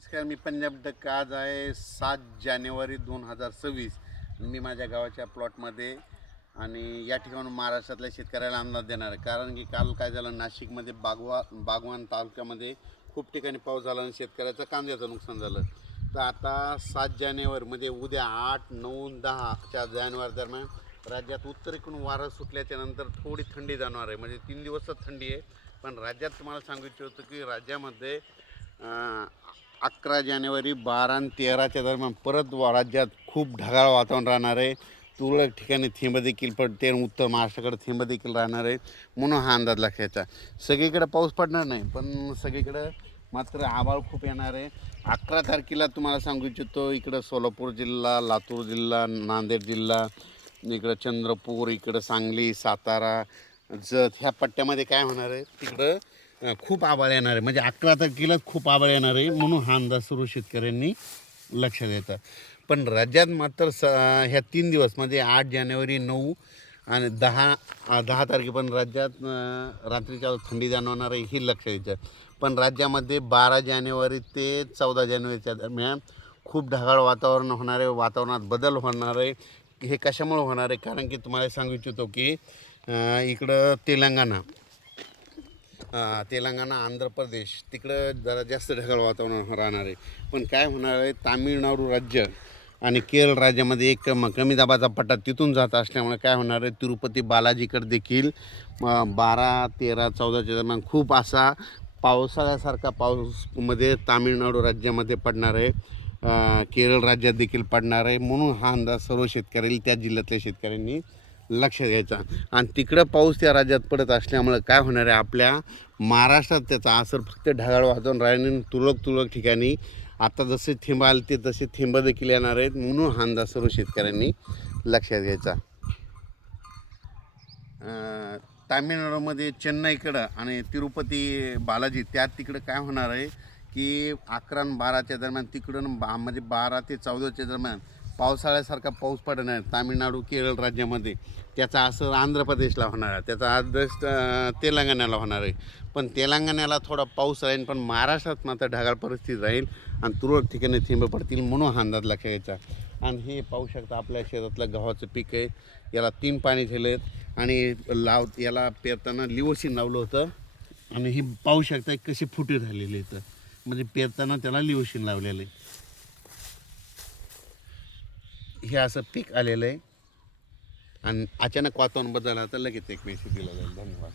नमस्कार, मी पंजाब डक. आज आहे 7 जानेवारी 2026. मी माझ्या गावाच्या प्लॉटमध्ये आणि या ठिकाणून महाराष्ट्रातल्या शेतकऱ्याला अंदाज देणार आहे. कारण की काल काय झालं, नाशिकमध्ये बागवान तालुक्यामध्ये खूप ठिकाणी पाऊस झाला आणि शेतकऱ्याचं कांद्याचं नुकसान झालं. तर आता 7 जानेवारी म्हणजे उद्या 8, 9, 10 जानेवारी दरम्यान राज्यात उत्तरेकडून वारं सुटल्याच्या नंतर थोडी थंडी जाणवणार आहे. म्हणजे 3 दिवसच थंडी आहे. पण राज्यात तुम्हाला सांगू इच्छितो की राज्यामध्ये 11 जानेवारी 12 आणि 13च्या दरम्यान परत राज्यात खूप ढगाळ वातावरण राहणार आहे. तुरळक ठिकाणी थेंब देखील पडते. उत्तर महाराष्ट्राकडे थेंब देखील राहणार आहे. म्हणून हा अंदाज लक्षायचा. सगळीकडे पाऊस पडणार नाही, पण सगळीकडं मात्र आभाळ खूप येणार आहे. 11 तारखेला तुम्हाला सांगू इच्छितो, इकडं सोलापूर जिल्हा, लातूर जिल्हा, नांदेड जिल्हा, इकडं चंद्रपूर, इकडं सांगली, सातारा, जत ह्या पट्ट्यामध्ये काय होणार आहे, तिकडं खूप आभाळ येणार आहे. म्हणजे 11 तारखेला खूप आभाळ येणार आहे. म्हणून हा अंदाज सर्व शेतकऱ्यांनी लक्षात येतात. पण राज्यात मात्र ह्या 3 दिवस म्हणजे 8 जानेवारी, 9 आणि 10 तारखेपर्यंत राज्यात रात्रीच्या थंडी जाणवणार आहे, ही लक्षात द्यायचं. पण राज्यामध्ये 12 जानेवारी ते 14 जानेवारीच्या दरम्यान खूप ढगाळ वातावरण होणार आहे. वातावरणात बदल होणार आहे. हे कशामुळे होणार आहे? कारण की तुम्हाला सांगू इच्छितो की इकडं तेलंगणा, आंध्र प्रदेश तिकडं जरा जास्त ढगाळ वातावरण राहणार आहे. पण काय होणार आहे, तामिळनाडू राज्य आणि केरळ राज्यामध्ये एक कमी दाबाचा पट्टा तिथून जात असल्यामुळे काय होणार आहे, तिरुपती बालाजीकडे देखील 12, 13, 14च्या दरम्यान खूप असा पावसाळ्यासारखा पाऊसमध्ये तामिळनाडू राज्यामध्ये पडणार आहे. केरळ राज्यात देखील पडणार आहे. म्हणून हा अंदाज सर्व शेतकऱ्यांनी, त्या जिल्ह्यातल्या शेतकऱ्यांनी लक्ष द्यायचा. आणि तिकडं पाऊस त्या राज्यात पडत असल्यामुळं काय होणार आहे, आपल्या महाराष्ट्रात त्याचा असर फक्त ढगाळ वातावरण राहणे. तुरळक ठिकाणी आता जसे थेंब आले ते तसे थेंब देखील येणार आहेत. म्हणून हा अंदाज सर्व शेतकऱ्यांनी लक्षात घ्यायचा. तामिळनाडूमध्ये चेन्नईकडं आणि तिरुपती बालाजी तिकडं काय होणार आहे की 11 आणि 12च्या दरम्यान तिकडून म्हणजे 12 ते 14च्या दरम्यान पावसाळ्यासारखा पाऊस पडणार आहे तामिळनाडू, केरळ राज्यामध्ये. त्याचा असर आंध्र प्रदेशला होणार आहे, त्याचा आदर्श तेलंगणाला होणार आहे. पण तेलंगणाला थोडा पाऊस राहील, पण महाराष्ट्रात मात्र ढगाळ परिस्थिती राहील आणि तुरळक ठिकाणी थेंब पडतील. म्हणून हा अंदाज लक्षात घ्यायचा. आणि हे पाहू शकता, आपल्या शेतातलं गव्हाचं पीक आहे. याला 3 पाणी दिले आहेत आणि याला पेरताना लिओसिन लावलं होतं. आणि ही पाहू शकता कशी फुटे झालेली आहेत, म्हणजे पेरताना त्याला लिओसिन लावलेलं आहे. हे असं पीक आलेलं आहे आणि अचानक वातावरण बदललं तर लगेच एक मेसेज दिला जाईल. धन्यवाद.